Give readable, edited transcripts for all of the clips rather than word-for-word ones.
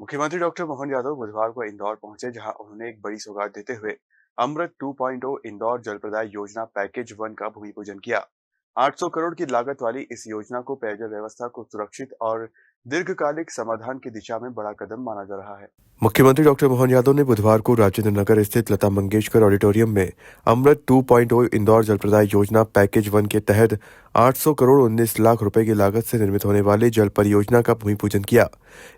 मुख्यमंत्री डॉक्टर मोहन यादव बुधवार को इंदौर पहुंचे, जहां उन्होंने एक बड़ी सौगात देते हुए अमृत 2.0 इंदौर जल प्रदाय योजना पैकेज 1 का भूमि पूजन किया। 800 करोड़ की लागत वाली इस योजना को पेयजल व्यवस्था को सुरक्षित और दीर्घकालिक समाधान की दिशा में बड़ा कदम माना जा रहा है। मुख्यमंत्री डॉक्टर मोहन यादव ने बुधवार को राजेंद्र नगर स्थित लता मंगेशकर ऑडिटोरियम में अमृत 2.0 इंदौर जल प्रदाय योजना पैकेज 1 के तहत 800 करोड़ 19 लाख रुपए की लागत से निर्मित होने वाली जल परियोजना का भूमि पूजन किया।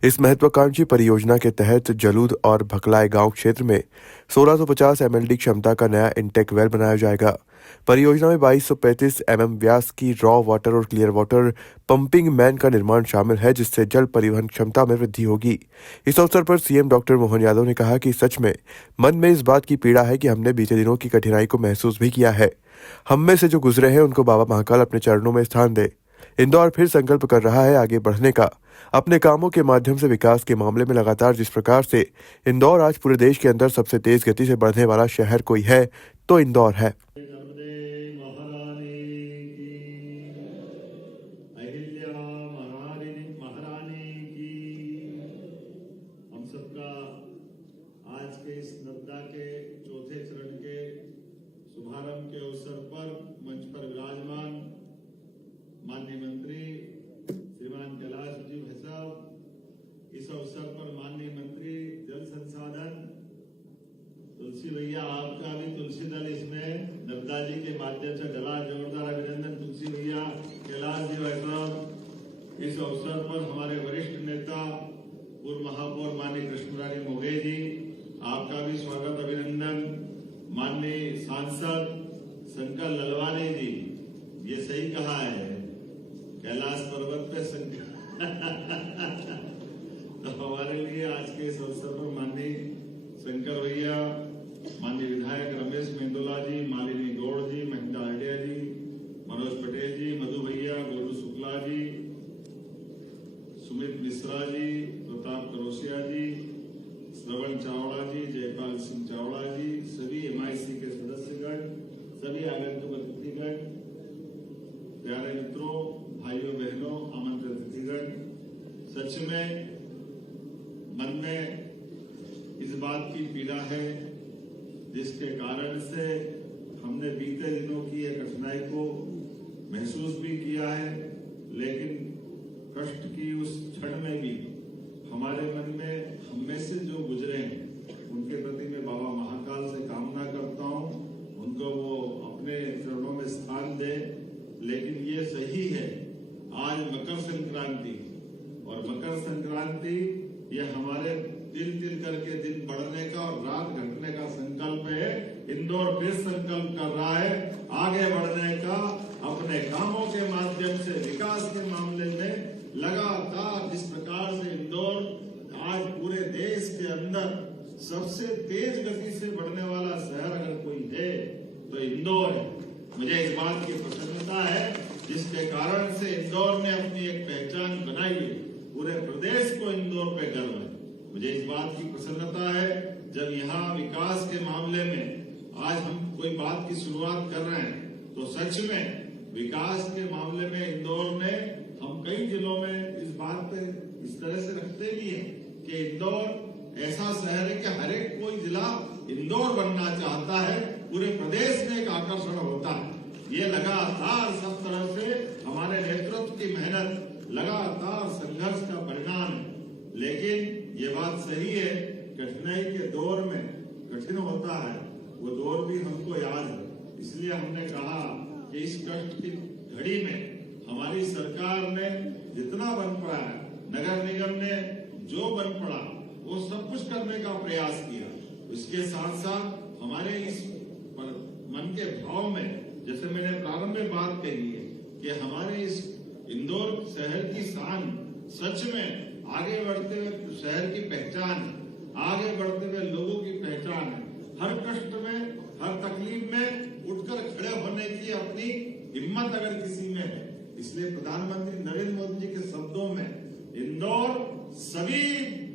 इस महत्वाकांक्षी परियोजना के तहत जलूद और भकलाय गांव क्षेत्र में 1650 एमएलडी क्षमता का नया इंटेक वेल बनाया जाएगा। परियोजना में 2235 एमएम व्यास की रॉ वाटर और क्लियर वाटर पंपिंग मैन का निर्माण शामिल है, जिससे जल परिवहन क्षमता में वृद्धि होगी। इस अवसर पर सीएम डॉक्टर मोहन यादव ने कहा कि सच में मन में इस बात की पीड़ा है कि हमने बीते दिनों की कठिनाई को महसूस भी किया है। हम में से जो गुजरे हैं उनको बाबा महाकाल अपने चरणों में स्थान दे। इंदौर फिर संकल्प कर रहा है आगे बढ़ने का। अपने कामों के माध्यम से विकास के मामले में लगातार जिस प्रकार से इंदौर आज पूरे देश के अंदर सबसे तेज गति से बढ़ने वाला शहर कोई है तो इंदौर है। आज के इस नर्मदा के चौथे चरण के शुभारंभ के अवसर पर मंच पर विराजमान माननीय मंत्री श्रीमान कैलाश जी साहब, इस अवसर पर माननीय मंत्री जल संसाधन तुलसी भैया, आपका भी तुलसी दल इसमें नर्मदा जी के माध्यम से डला। जोरदार अभिनंदन तुलसी भैया, कैलाश जी साहब। इस अवसर पर हमारे वरिष्ठ नेता पूर्व महापौर माननीय कृष्णरानी मोघे जी, आपका भी स्वागत अभिनंदन। माननीय सांसद शंकर ललवानी जी, ये सही कहा है, कैलाश पर्वत पे शंकर तो हमारे लिए आज के इस अवसर पर माननीय शंकर भैया, माननीय विधायक रमेश मेंदोला जी, मालिनी गौड़ जी, महिंदा आडिया जी, मनोज पटेल जी, मधु भैया, गोलू शुक्ला जी, सुमित मिश्रा जी, प्रताप करोसिया जी, श्रवण चावड़ा जी, जयपाल सिंह चावड़ा जी, सभी एमआईसी के सदस्यगण, सभी आगंतुक अतिथिगण, प्यारे मित्रों, भाइयों बहनों, आमंत्रित अतिथिगण, सच में मन में इस बात की पीड़ा है जिसके कारण से हमने बीते दिनों की एक कठिनाई को महसूस भी किया है, लेकिन कष्ट की उस क्षण में भी हमारे मन में हम में से जो गुजरे हैं उनके प्रति मैं बाबा महाकाल से कामना करता हूं, उनको वो अपने चरणों में स्थान दे। लेकिन ये सही है, आज मकर संक्रांति, और मकर संक्रांति ये हमारे तिल तिल करके दिन बढ़ने का और रात घटने का संकल्प है। इंदौर फिर संकल्प कर रहा है आगे बढ़ने का, अपने कामों के माध्यम से विकास के मामले में लगातार जिस प्रकार से इंदौर आज पूरे देश के अंदर सबसे तेज गति से बढ़ने वाला शहर अगर कोई है तो इंदौर है। मुझे इस बात की प्रसन्नता है जिसके कारण से इंदौर ने अपनी एक पहचान बनाई है, पूरे प्रदेश को इंदौर पे गर्व है। मुझे इस बात की प्रसन्नता है जब यहाँ विकास के मामले में आज हम कोई बात की शुरुआत कर रहे हैं तो सच में विकास के मामले में इंदौर ने, हम कई जिलों में इस बात पे इस तरह से रखते भी हैं कि इंदौर ऐसा शहर है कि हर एक कोई जिला इंदौर बनना चाहता है, पूरे प्रदेश में एक आकर्षण होता है। ये लगातार सब तरह से हमारे नेतृत्व की मेहनत, लगातार संघर्ष का परिणाम है। लेकिन ये बात सही है, कठिनाई के दौर में कठिन होता है, वो दौर भी हमको याद है। इसलिए हमने कहा कि इस कष्ट की घड़ी में हमारी सरकार ने जितना बन पड़ा है, नगर निगम ने जो बन पड़ा वो सब कुछ करने का प्रयास किया। इसके साथ साथ हमारे इस मन के भाव में, जैसे मैंने प्रारंभ में बात कही है कि हमारे इस इंदौर शहर की शान सच में आगे बढ़ते हुए शहर की पहचान, आगे बढ़ते हुए लोगों की पहचान है। हर कष्ट में, हर तकलीफ में उठकर खड़े होने की अपनी हिम्मत अगर किसी में है, इसलिए प्रधानमंत्री नरेंद्र मोदी जी के शब्दों में इंदौर सभी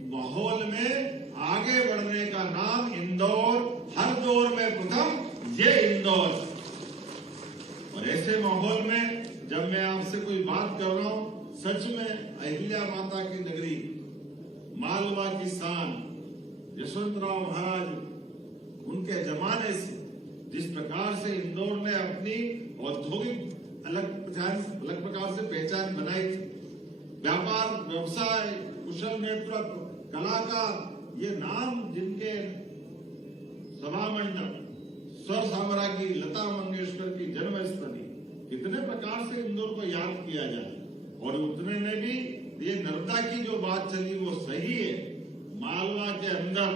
माहौल में आगे बढ़ने का नाम इंदौर, हर दौर में प्रथम ये इंदौर। और ऐसे माहौल में जब मैं आपसे कोई बात कर रहा हूं, सच में अहिल्या माता की नगरी, मालवा की शान यशवंतराव महाराज, उनके जमाने से जिस प्रकार से इंदौर ने अपनी औद्योगिक अलग प्रकार से पहचान बनाई थी, व्यापार, व्यवसाय, कुशल नेतृत्व, कलाकार, ये नाम जिनके सभा मंडप, स्वर साम्राज्ञी लता मंगेशकर की जन्मस्थली, कितने प्रकार से इंदौर को याद किया जाए। और उतने में भी ये नर्मदा की जो बात चली वो सही है। मालवा के अंदर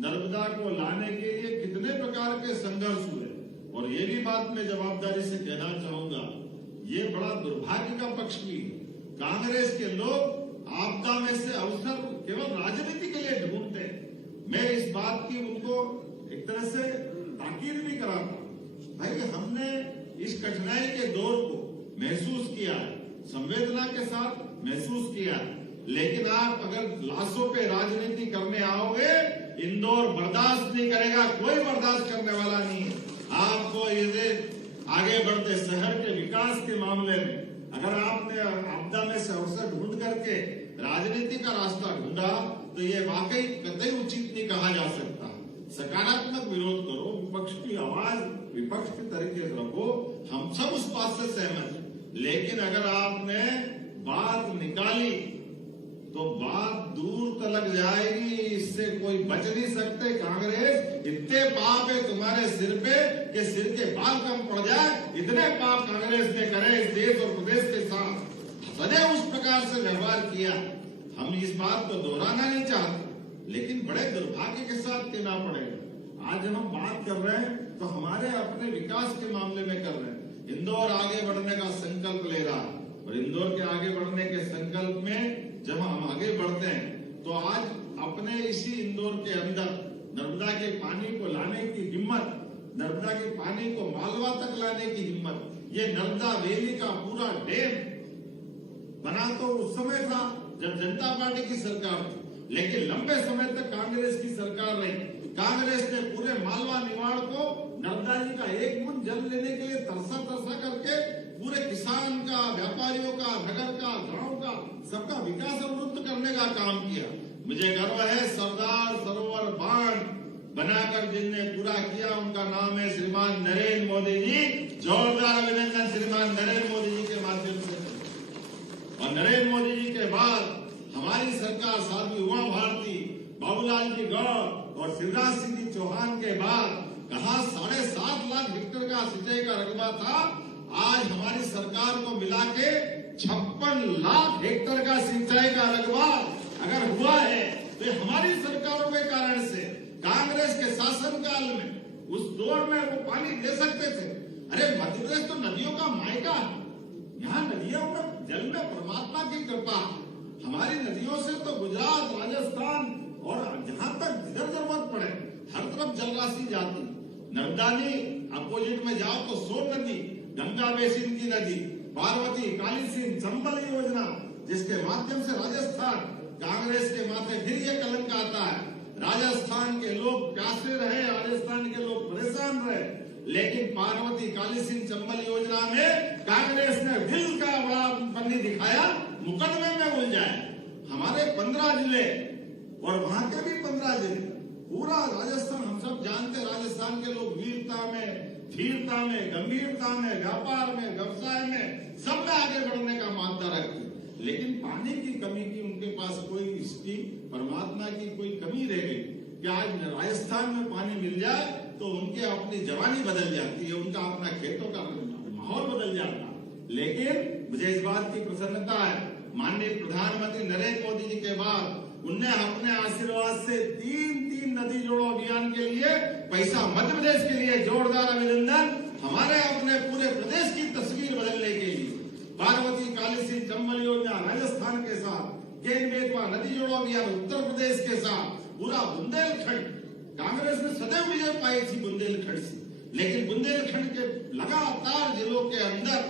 नर्मदा को लाने के लिए कितने प्रकार के संघर्ष हुए। और ये भी बात मैं जवाबदारी से कहना चाहूंगा, ये बड़ा दुर्भाग्य का पक्ष भी है। कांग्रेस के लोग आपदा में से अवसर केवल राजनीति के लिए ढूंढते हैं। मैं इस बात की उनको एक तरह से ताकीद भी कराता हूं, भाई हमने इस कठिनाई के दौर को महसूस किया है, संवेदना के साथ महसूस किया, लेकिन आप अगर लाशों पे राजनीति करने आओगे, इंदौर बर्दाश्त नहीं करेगा, कोई बर्दाश्त करने वाला नहीं है। आपको इसे आगे बढ़ते शहर के विकास के मामले में अगर आपने आपदा में से अवसर ढूंढ करके राजनीति का रास्ता ढूंढा तो ये वाकई कतई उचित नहीं कहा जा सकता। सकारात्मक विरोध करो, विपक्ष की आवाज विपक्ष के तरीके से रखो, हम सब उस बात से सहमत हैं। लेकिन अगर आपने बात निकाली तो बात दूर तक जाएगी, इससे कोई बच नहीं सकते। कांग्रेस, इतने पाप है तुम्हारे सिर पे कि सिर के बाल कम पड़ जाए, इतने पाप कांग्रेस ने करे इस देश और प्रदेश के साथ। सदैव उस प्रकार से व्यवहार किया। हम इस बात को दोहराना नहीं चाहते, लेकिन बड़े दुर्भाग्य के साथ कहना पड़ेगा। आज जब हम बात कर रहे हैं तो हमारे अपने विकास के मामले में कर रहे हैं। इंदौर आगे बढ़ने का संकल्प ले रहा है और इंदौर के आगे बढ़ने के संकल्प में जब हम आगे बढ़ते हैं तो आज अपने इसी इंदौर के अंदर नर्मदा के पानी को लाने की हिम्मत, नर्मदा के पानी को मालवा तक लाने की हिम्मत, ये नर्मदा वैली का पूरा डैम बना तो उस समय था जब जनता पार्टी की सरकार थी, लेकिन लंबे समय तक कांग्रेस की सरकार रही। कांग्रेस ने पूरे मालवा निवाड़ को नर्मदा जी का एक बूंद जल लेने के लिए तरसा करके पूरे किसान का, व्यापारियों का, नगर का, गांव का, सबका विकास अवरुद्ध करने का काम किया। मुझे गर्व है सरदार सरोवर बांध बनाकर जिनने पूरा किया उनका नाम है श्रीमान नरेंद्र मोदी जी। जोरदार अभिनंदन श्रीमान नरेंद्र मोदी जी के माध्यम से। और नरेंद्र मोदी जी के बाद हमारी सरकार साध्वी उमा भारती, बाबूलाल जी गौर और शिवराज सिंह जी चौहान के बाद कहा 7.5 लाख हेक्टेयर का सिंचाई का रकबा था, आज हमारी सरकार को मिला के 56 लाख हेक्टेयर का सिंचाई का रकबा अगर हुआ है तो हमारी सरकारों के कारण से। कांग्रेस के शासनकाल में उस दौर में वो पानी दे सकते थे। अरे मध्य प्रदेश तो नदियों का मायका है, यहाँ नदियों में जल में परमात्मा की कृपा। हमारी नदियों से तो गुजरात, राजस्थान और जहां तक जिधर जरूरत पड़े हर तरफ जल राशि जाती। नर्मदा नदी अपोजिट में जाओ तो सोन नदी, गंगा बेसिन की नदी, पार्वती, काली सिंध, चंबल योजना, जिसके माध्यम से राजस्थान, कांग्रेस के माथे फिर ये कलंक आता है। राजस्थान के लोग प्यासे रहे, राजस्थान के लोग परेशान रहे, लेकिन पार्वती, काली सिंध, चंबल योजना में कांग्रेस ने दिल का बड़ा पन्नी दिखाया, मुकदमे में उलझाए। हमारे 15 जिले और वहां के भी 15 जिले, पूरा राजस्थान हम सब जानते। राजस्थान के लोग वीरता में, धीरता में, गंभीरता में, व्यापार में, व्यवसाय में, सब में आगे बढ़ने का मादा रखते, लेकिन पानी की कमी की उनके पास कोई इसकी परमात्मा की कोई कमी रह गई कि आज राजस्थान में पानी मिल जाए तो उनके अपनी जवानी बदल जाती है, उनका अपना खेतों का माहौल बदल जाता है। लेकिन मुझे इस बात की प्रसन्नता है, माननीय प्रधानमंत्री नरेंद्र मोदी जी के बाद उनने अपने आशीर्वाद से 3 नदी जोड़ो अभियान के लिए पैसा मध्य प्रदेश के लिए जोरदार अभिनंदन। हमारे अपने पूरे प्रदेश की तस्वीर बदलने के लिए पार्वती, काली सिंध, चंबल योजना राजस्थान के साथ, केन बेतवा नदी जोड़ो अभियान उत्तर प्रदेश के साथ, पूरा बुंदेलखंड। कांग्रेस ने सदैव विजय पाई थी बुंदेलखंड से, लेकिन बुंदेलखंड के लगातार जिलों के अंदर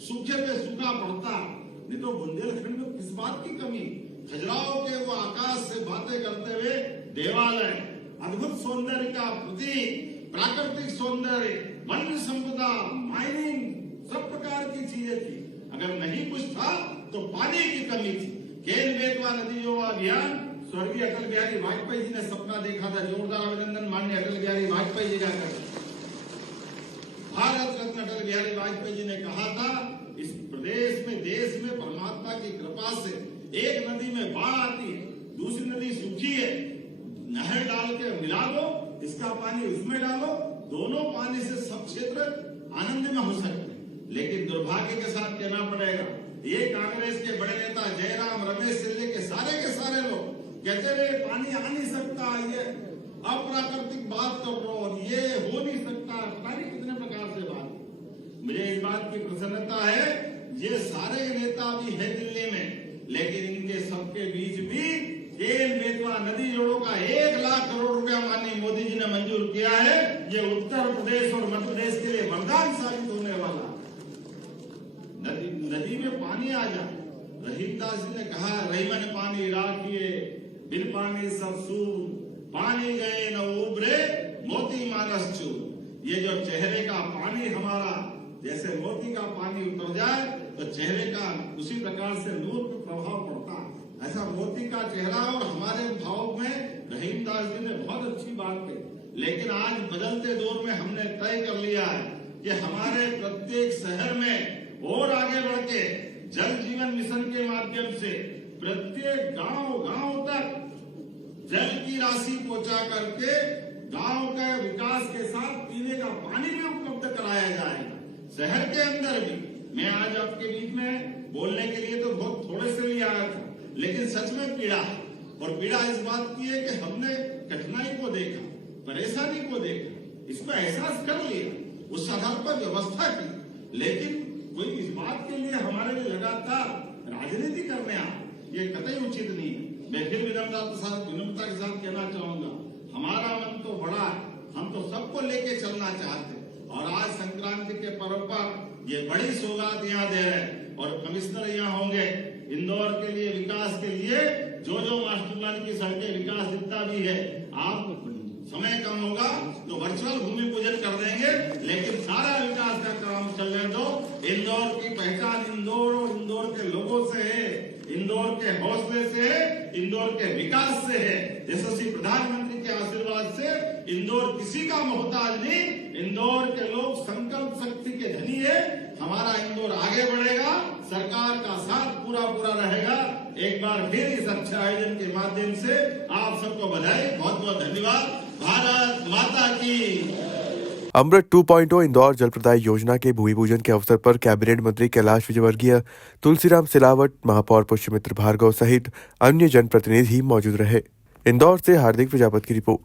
सूखे पे सूखा पड़ता, नहीं तो बुंदेलखंड में किस बात की कमी। खजुराहो के वो आकाश से बातें करते हुए देवालय, अद्भुत सौंदर्य का प्रतीक, प्राकृतिक सौंदर्य, वन संपदा, माइनिंग, सब प्रकार की चीजें थी। अगर नहीं कुछ था तो पानी की कमी थी। केन बेतवा नदी जोड़ो अभियान स्वर्गीय अटल बिहारी वाजपेयी जी ने सपना देखा था। जोरदार अभिनंदन माननीय अटल बिहारी वाजपेयी जी का करें। भारत रत्न अटल बिहारी वाजपेयी जी ने कहा था, इस प्रदेश में, देश में परमात्मा की कृपा से एक नदी में बाढ़ आती है, दूसरी नदी सूखी है, नहर डाल के मिला दो, इसका पानी उसमें डालो, दोनों पानी से सब क्षेत्र आनंद में हो सकते हैं। लेकिन दुर्भाग्य के साथ कहना पड़ेगा, ये कांग्रेस के बड़े नेता जयराम, रमेश से लेके सारे लोग कहते रहे पानी आ नहीं सकता, ये अप्राकृतिक बात कर रहे हो, ये हो नहीं सकता, पता नहीं कितने प्रकार से बात। मुझे इस बात की प्रसन्नता है, ये सारे नेता भी है दिल्ली में, लेकिन इनके सबके बीच भी केन बेतवा नदी जोड़ों का 1 लाख करोड़ रुपया माननीय मोदी जी ने मंजूर किया है। ये उत्तर प्रदेश और मध्य प्रदेश के लिए वरदान साबित होने वाला। नदी में पानी आ जाए, रहीमदास जी ने कहा, रहीमन पानी राखिए, बिन पानी सब सूर, पानी गए न उबरे, मोती मानस चूर। ये जो चेहरे का पानी हमारा, जैसे मोती का पानी उतर जाए तो चेहरे का उसी प्रकार से नूर पे प्रभाव पड़ता है। ऐसा मोती का चेहरा और हमारे भाव में रहीमदास जी ने बहुत अच्छी बात कही। लेकिन आज बदलते दौर में हमने तय कर लिया है कि हमारे प्रत्येक शहर में और आगे बढ़ के जल जीवन मिशन के माध्यम से प्रत्येक गांव तक जल की राशि पहुंचा करके गांव के विकास के साथ पीने का पानी भी उपलब्ध कराया जाएगा। शहर के अंदर भी, मैं आज आपके बीच में बोलने के लिए तो बहुत थोड़े से लिए आया था, लेकिन सच में पीड़ा है। और पीड़ा इस बात की है कि हमने कठिनाई को देखा, परेशानी को देखा, इसको एहसास कर लिया, उस आधार पर व्यवस्था की। लेकिन कोई इस बात के लिए हमारे लिए लगातार राजनीति करने आए, ये कतई उचित नहीं है। मैं फिर विनम्रता के साथ कहना चाहूंगा, हमारा मन तो बड़ा है, हम तो सबको लेके चलना चाहते हैं। और आज संक्रांति के पर्व पर ये बड़ी सौगात यहाँ दे रहे हैं, और कमिश्नर यहाँ होंगे इंदौर के लिए, विकास के लिए, जो मास्टर प्लान की सड़कें विकास जितना भी है, आप समय कम होगा तो वर्चुअल भूमि पूजन कर देंगे, लेकिन सारा विकास का काम चलने दो। इंदौर की पहचान इंदौर और इंदौर के लोगों से है, इंदौर के हौसले से है, इंदौर के विकास से है। यशस्वी प्रधानमंत्री के आशीर्वाद से इंदौर किसी का मोहताज नहीं, इंदौर के लोग संकल्प शक्ति के धनी है। हमारा इंदौर आगे बढ़ेगा, सरकार का साथ पूरा रहेगा। एक बार फिर इस अच्छे आयोजन के माध्यम से आप सबको बधाई, बहुत बहुत धन्यवाद। भारत माता की। अमृत 2.0 इंदौर जल प्रदाय योजना के भूमि पूजन के अवसर पर कैबिनेट मंत्री कैलाश विजयवर्गीय, तुलसीराम सिलावट, महापौर पुष्यमित्र भार्गव सहित अन्य जनप्रतिनिधि मौजूद रहे। इंदौर से हार्दिक प्रजापति की रिपोर्ट।